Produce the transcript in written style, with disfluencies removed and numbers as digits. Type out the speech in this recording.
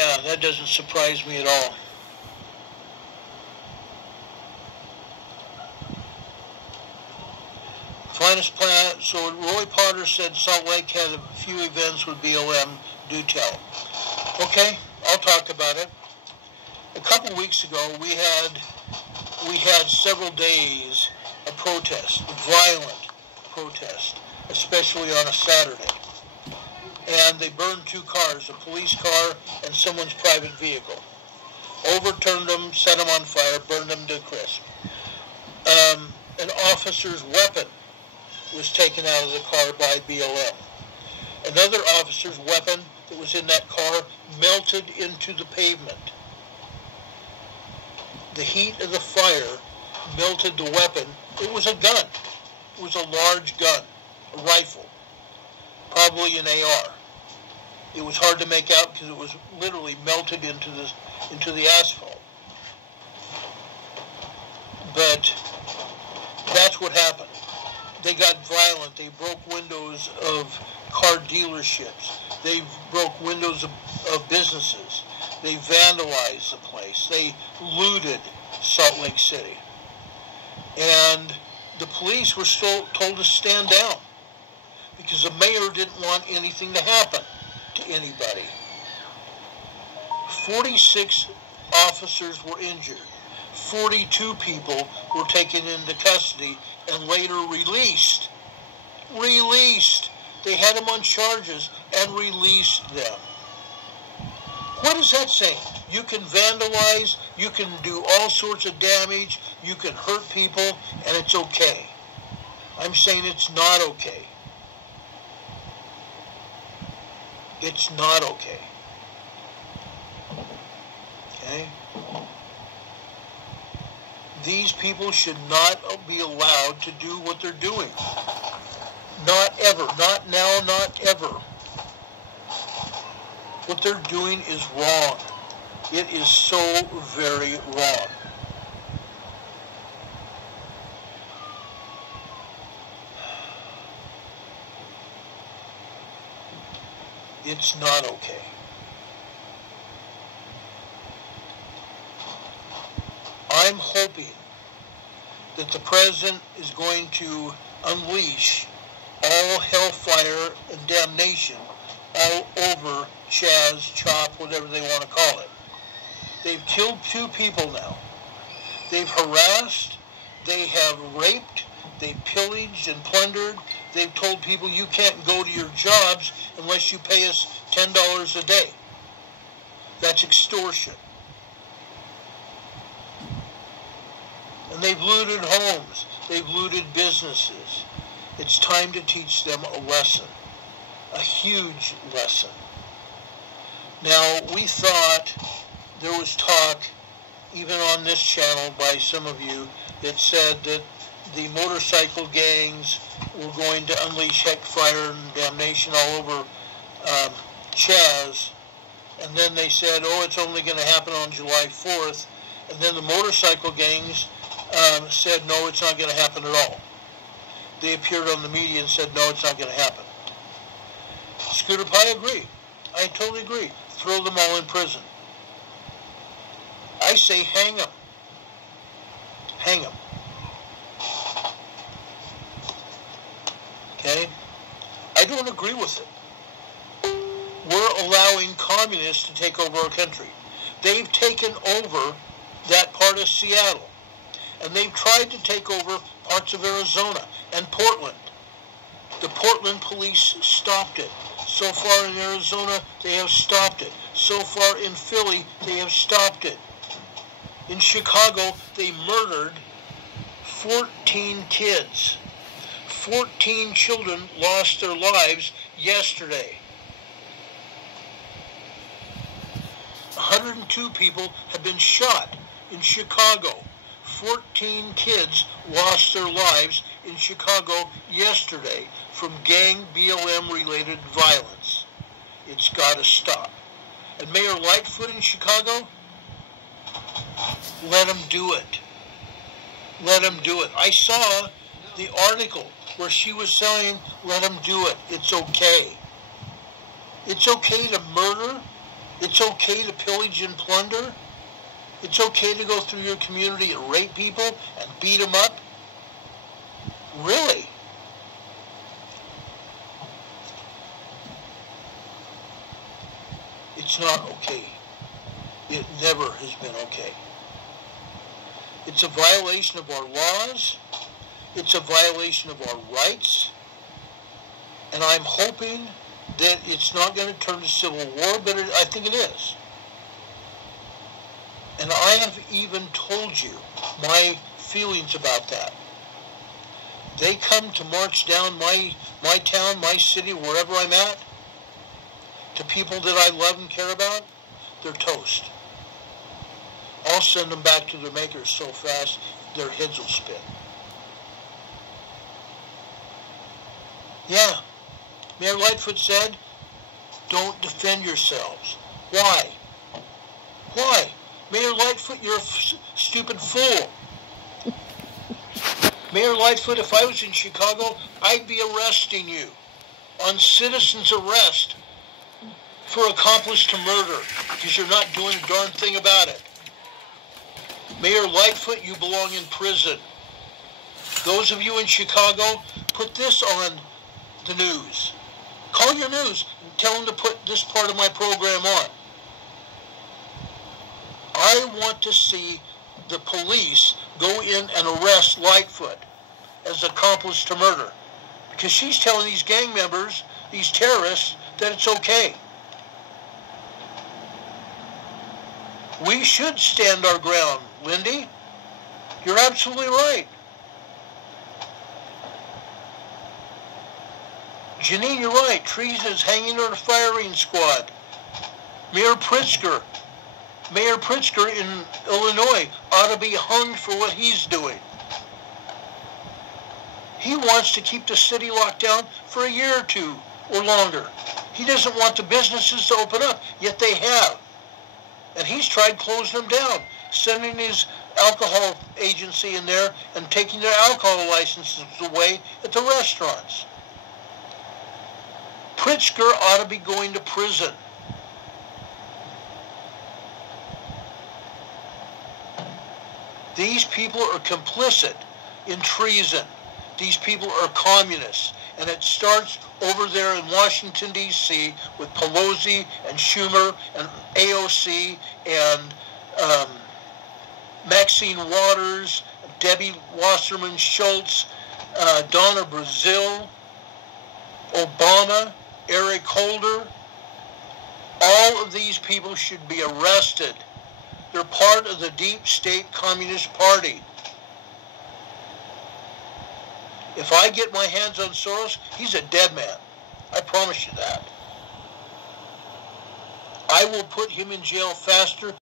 Yeah, that doesn't surprise me at all. Finest Planet. So Roy Potter said Salt Lake had a few events with BLM. Do tell. Okay, I'll talk about it. A couple weeks ago, we had several days of protest, violent protest, especially on a Saturday. And they burned 2 cars, a police car and someone's private vehicle. Overturned them, set them on fire, burned them to crisp. An officer's weapon was taken out of the car by BLM. Another officer's weapon that was in that car melted into the pavement. The heat of the fire melted the weapon. It was a gun. It was a large gun, a rifle, probably an AR. It was hard to make out because it was literally melted into the asphalt. But that's what happened. They got violent. They broke windows of car dealerships. They broke windows of businesses. They vandalized the place. They looted Salt Lake City. And the police were still told to stand down because the mayor didn't want anything to happen to anybody. 46 officers were injured. 42 people were taken into custody and later released. They had them on charges and released them. What is that saying? You can vandalize, you can do all sorts of damage, you can hurt people, and it's okay. I'm saying it's not okay. It's not okay. Okay? These people should not be allowed to do what they're doing. Not ever. Not now, not ever. What they're doing is wrong. It is so very wrong. It's not okay. I'm hoping that the president is going to unleash all hellfire and damnation all over Chaz, Chop, whatever they want to call it. They've killed 2 people now. They've harassed, they have raped, they've pillaged and plundered. They've told people you can't go to your jobs unless you pay us $10 a day. That's extortion. And they've looted homes. They've looted businesses. It's time to teach them a lesson. A huge lesson. Now, we thought there was talk, even on this channel by some of you, that said that the motorcycle gangs were going to unleash heck, fire, and damnation all over Chaz. And then they said, oh, it's only going to happen on July 4th. And then the motorcycle gangs said, no, it's not going to happen at all. They appeared on the media and said, no, it's not going to happen. Scooter Pie, agree. I totally agree. Throw them all in prison. I say hang them. Hang them. Okay? I don't agree with it. We're allowing communists to take over our country. They've taken over that part of Seattle. And they've tried to take over parts of Arizona and Portland. The Portland police stopped it. So far in Arizona, they have stopped it. So far in Philly, they have stopped it. In Chicago, they murdered 14 kids. 14 children lost their lives yesterday. 102 people have been shot in Chicago. 14 kids lost their lives in Chicago yesterday from gang BLM-related violence. It's got to stop. And Mayor Lightfoot in Chicago, let him do it. Let him do it. I saw the article where she was saying, let him do it. It's okay. It's okay to murder It's okay to pillage and plunder? It's okay to go through your community and rape people and beat them up? Really? It's not okay. It never has been okay. It's a violation of our laws. It's a violation of our rights. And I'm hoping that it's not going to turn to civil war, but I think it is. And I have even told you my feelings about that. They come to march down my town, my city, wherever I'm at, to people that I love and care about, they're toast. I'll send them back to their makers so fast their heads will spin. Yeah, Mayor Lightfoot said, don't defend yourselves. Why? Why? Mayor Lightfoot, you're a stupid fool. Mayor Lightfoot, if I was in Chicago, I'd be arresting you on citizen's arrest for accomplice to murder because you're not doing a darn thing about it. Mayor Lightfoot, you belong in prison. Those of you in Chicago, put this on the news. Call your news and tell them to put this part of my program on. I want to see the police go in and arrest Lightfoot as accomplice to murder because she's telling these gang members, these terrorists, that it's okay. We should stand our ground, Lindy. You're absolutely right. Janine, you're right. Treason is hanging on a firing squad. Mayor Pritzker in Illinois ought to be hung for what he's doing. He wants to keep the city locked down for a year or two or longer. He doesn't want the businesses to open up, yet they have. And he's tried closing them down, sending his alcohol agency in there and taking their alcohol licenses away at the restaurants. Pritzker ought to be going to prison. These people are complicit in treason. These people are communists. And it starts over there in Washington, D.C. with Pelosi and Schumer and AOC and Maxine Waters, Debbie Wasserman Schultz, Donna Brazil, Obama, Eric Holder. All of these people should be arrested. They're part of the deep state Communist Party. If I get my hands on Soros, he's a dead man. I promise you that. I will put him in jail faster